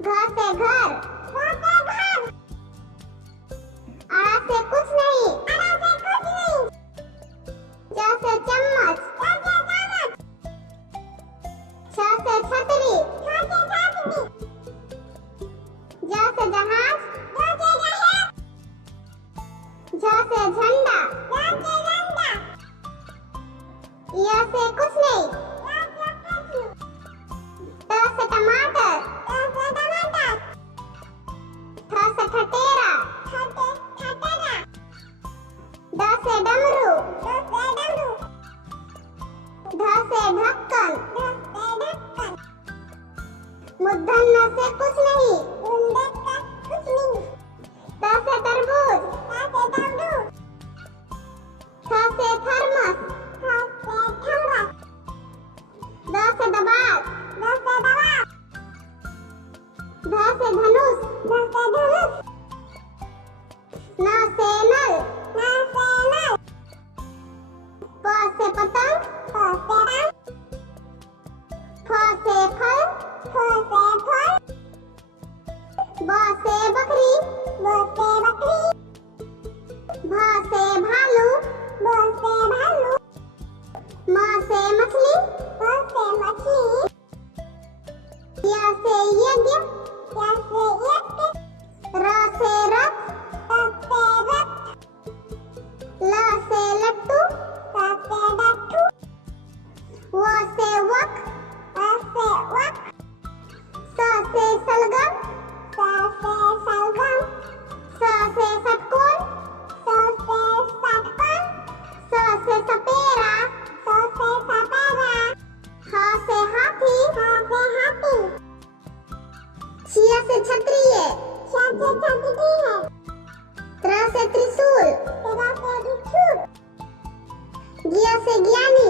घ से घर, आ से कुछ नहीं, च से चम्मच, छ से छतरी, ज से जहाज, झ से झंडा, य से कुछ नहीं, त से टमाटर, ठ से ठठेरा, ड से डमरू, ढ से ढक्कन, मूर्धन्य से कुछ नहीं, त से तरबूज, थ से थर्मस, द से दबाव, ध से धनुष, न से नल, प से पतंग, फ से फल, ब से बकरी, भ से भालू, म से मछली, य से यज्ञ, र से रथ, ल से लट्टू, व से वक, स से सलगम, स से षटकोण, स से सपेरा, ह से हाथी, छिया से क्षत्रिय, त्र से त्रिशूल, ज्ञ से ज्ञानी,